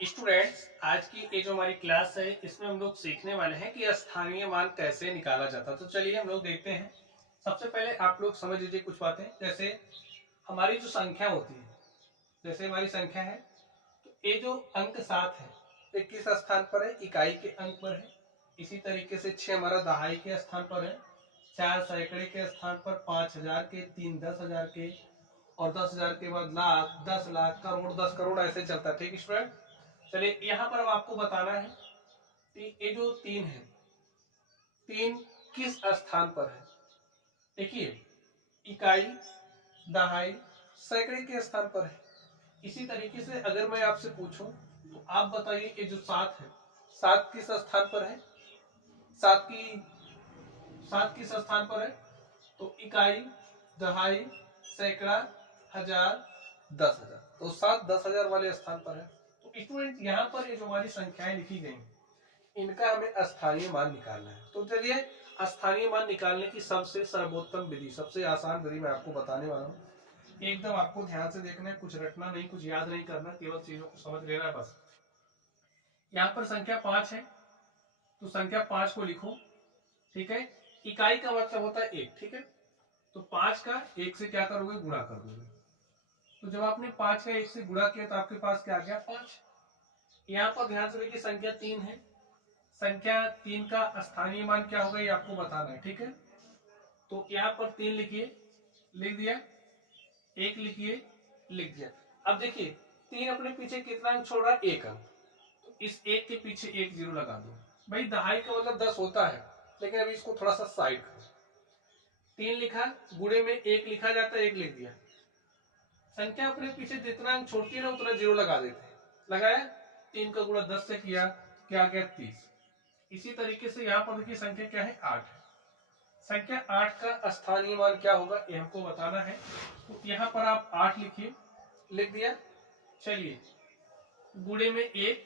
Students, आज की ये जो हमारी क्लास है इसमें हम लोग सीखने वाले हैं कि स्थानीय मान कैसे निकाला जाता है। तो चलिए हम लोग देखते हैं। सबसे पहले आप लोग समझ लीजिए कुछ बातें। जैसे हमारी जो संख्या होती है, जैसे हमारी संख्या है, तो ये जो अंक 7 है ये किस स्थान पर है? इकाई के अंक पर है। इसी तरीके से 6 हमारा दहाई के स्थान पर है, 4 सैकड़े के स्थान पर, 5,000 के, 3 10,000 के, और 10,000 के बाद लाख, 10 लाख, करोड़, 10 करोड़, ऐसे चलता है। ठीक स्टूडेंट, चलिए यहाँ पर अब आपको बताना है कि ये जो 3 है, 3 किस स्थान पर है। देखिए, इकाई, दहाई, सैकड़े के स्थान पर है। इसी तरीके से अगर मैं आपसे पूछूं तो आप बताइए ये जो 7 है, 7 किस स्थान पर है? 7 की 7 किस स्थान पर है? तो इकाई, दहाई, सैकड़ा, हजार, 10,000। तो 7 10,000 वाले स्थान पर है। तो स्टूडेंट यहाँ पर ये जो हमारी संख्याएं लिखी गई, इनका हमें स्थानीय मान निकालना है। तो चलिए, स्थानीय मान निकालने की सबसे सर्वोत्तम विधि, सबसे आसान विधि मैं आपको बताने वाला हूँ। एकदम आपको ध्यान से देखना है, कुछ रटना नहीं, कुछ याद नहीं करना, केवल चीजों को समझ लेना है बस। यहाँ पर संख्या 5 है, तो संख्या 5 को लिखो। ठीक है, इकाई का मतलब होता है 1। ठीक है, तो 5 का 1 से क्या करोगे? गुणा कर दोगे। तो जब आपने 5 का 1 से गुणा किया तो आपके पास क्या आ गया? 5। यहाँ पर ध्यान से देखिए, संख्या 3 है। संख्या 3 का स्थानीय मान क्या होगा ये आपको बताना है। ठीक है, तो यहाँ पर 3 लिखिए, लिख दिया। 1 लिखिए, लिख दिया। अब देखिए, 3 अपने पीछे कितना अंक छोड़ रहा है? 1 अंक। तो इस 1 के पीछे 1 0 लगा दो। भाई दहाई का मतलब 10 होता है, लेकिन अभी इसको थोड़ा सा साइड करो। 3 लिखा, गुणे में 1 लिखा जाता है, 1 लिख दिया। संख्या अपने पीछे जितना अंक छोड़ती है ना उतना 0 लगा देते हैं। लगाया, 3 का गुणा 10 से किया, क्या आ गया? 30। इसी तरीके से यहाँ पर देखिए संख्या क्या है? 8 है। संख्या 8 का स्थानीय मान क्या होगा ये हमको बताना है। तो यहाँ पर आप 8 लिखिए, लिख दिया। चलिए, गुणे में 1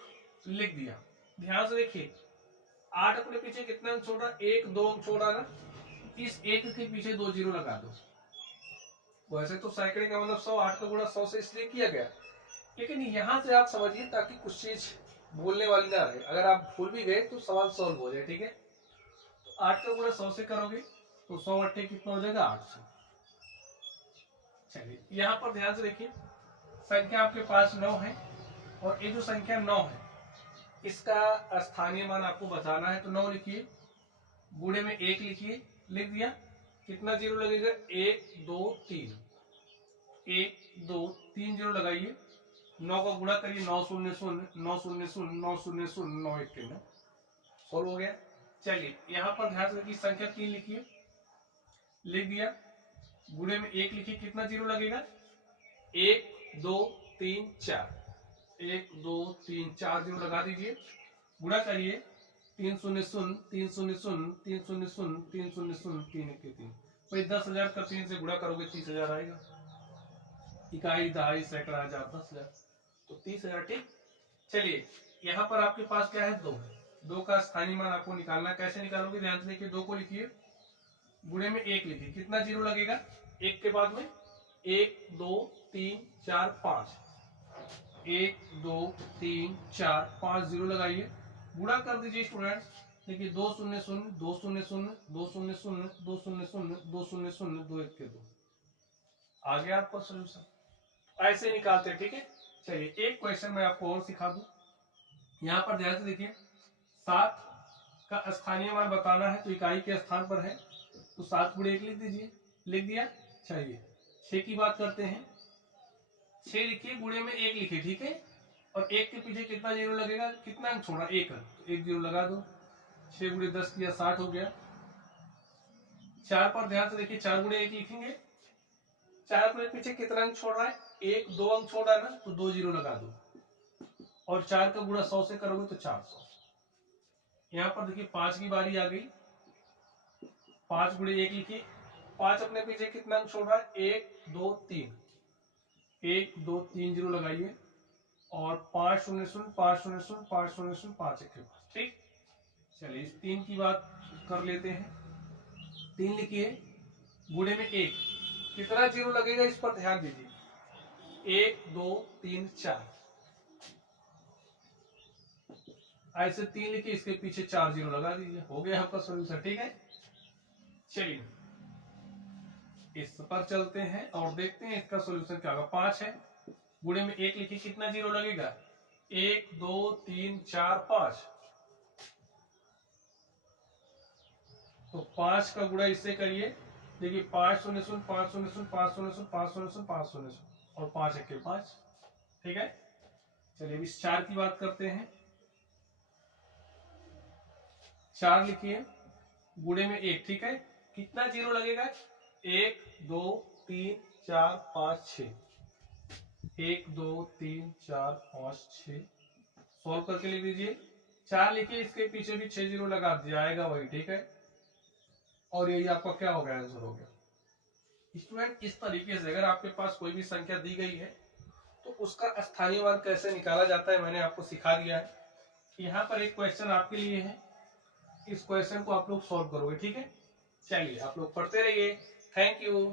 लिख दिया। ध्यान से देखिए, 8 अपने पीछे कितना अंक छोड़ा? 1 2 अंक छोड़ा ना। इस 1 के पीछे 2 0 लगा दो। वैसे तो सैकड़े का मतलब 100, 8 का गुणा 100 से इसलिए किया गया, लेकिन यहां से आप समझिए ताकि कुछ चीज भूलने वाली ना रहे। अगर आप भूल भी गए तो सवाल सॉल्व हो जाए। ठीक है, तो 8 का गुणा 100 से करोगे तो 100 अट्ठे कितना हो जाएगा? 800। चलिए, यहाँ पर ध्यान से देखिए, संख्या आपके पास 9 है, और ये जो संख्या 9 है इसका स्थानीय मान आपको बताना है। तो 9 लिखिए, गुणे में 1 लिखिए, लिख दिया। कितना 0 लगेगा? 1 2 3, 1 2 3 0 लगाइए। 9 का गुणा करिए, 9 0 0 9 0 0 9 0 0 9 1 के 9। सोल्व हो गया। चलिए, यहाँ पर ध्यान से देखिए, संख्या 3 लिखिए, लिख दिया। गुणे में 1 लिखिए, कितना 0 लगेगा? 1 2 3 4, 1 2 3 4 0 लगा दीजिए। गुणा करिए, 3 0 0 3 0 0 3 0 0 3 0 0 3 1 3। भाई 10,000 का 3 से गुणा करोगे 30,000 आएगा। इकाई, दहाई, सैकड़ा, हजार, 10,000, तो 30,000। ठीक, चलिए, यहाँ पर आपके पास क्या है? 2 है। 2 का स्थानीय मान आपको निकालना। कैसे निकालोगे? ध्यान से देखिए, 2 को लिखिए, गुणे में 1 लिखिए, कितना 0 लगेगा? 1 के बाद में 1 2 3 4 5, 1 2 3 4 5 0 लगाइए। गुणा कर दीजिए स्टूडेंट्स। देखिए, 2 0 0 2 0 0 2 0 0 2 0 0 2 0 0 2 1 के 2। आ गया आपका सोल्यूशन। ऐसे निकालते हैं। ठीक है, चलिए एक क्वेश्चन मैं आपको और सिखा दूं। यहाँ पर ध्यान से देखिए, 7 का स्थानीय मान बताना है, तो इकाई के स्थान पर है, तो 7 गुणे 1 लिख दीजिए, लिख दिया। चलिए, 6 की बात करते हैं। 6 लिखिए, गुणे में 1 लिखिए। ठीक है, और 1 के पीछे कितना 0 लगेगा? कितना अंक छोड़ा? 1 अंक, तो 1 0 लगा दो। 6 गुणे 10 किया, 60 हो गया। 4 पर ध्यान से देखिए, 4 गुणे 1 लिखेंगे। 4 अपने पीछे कितना अंक छोड़ रहा है? 1 2 अंक छोड़ा ना, तो 2 0 लगा दो। और 4 का गुणा 100 से करोगे तो 400। यहाँ पर देखिए 5 की बारी आ गई। 5 गुणे 1 लिखिए। 5 अपने पीछे कितना अंक छोड़ रहा है? 1 2 3, 1 2 3 0 लगाइए, और 5 0 0 5 0 0 5 0 0 5 1 के पास। ठीक, चलिए इस 3 की बात कर लेते हैं। 3 लिखिए, गुणे में 1, कितना 0 लगेगा इस पर ध्यान दीजिए। 1 2 3 4, ऐसे 3 लिखिए, इसके पीछे 4 जीरो लगा दीजिए, हो गया आपका सोल्यूशन। ठीक है, चलिए इस पर चलते हैं और देखते हैं इसका सोल्यूशन क्या होगा। 5 है, गुणे में 1 लिखिए, कितना जीरो लगेगा? 1 2 3 4 5। तो 5 का गुणा इससे करिए, देखिए 5 शून्य शून्य 5 शून्य शून्य 5 शून्य शून्य 5 शून्य शून्य 5 शून्य शून्य और 5 1 5। ठीक है, चलिए अब इस 4 की बात करते हैं। 4 लिखिए, गुणे में 1। ठीक है, कितना जीरो लगेगा? 1 2 3 4 5 6। 1 2 3 4 5 6। सॉल्व करके लिख दीजिए। 4 लिखिए, इसके पीछे भी 6 जीरो लगा दिया, आएगा वही। ठीक है, और यही आपका क्या हो गया? आंसर हो गया। स्टूडेंट, इस तरीके से अगर आपके पास कोई भी संख्या दी गई है तो उसका स्थानीय मान कैसे निकाला जाता है मैंने आपको सिखा दिया है। यहाँ पर एक क्वेश्चन आपके लिए है, इस क्वेश्चन को आप लोग सॉल्व करोगे। ठीक है, चलिए आप लोग पढ़ते रहिए। Thank you.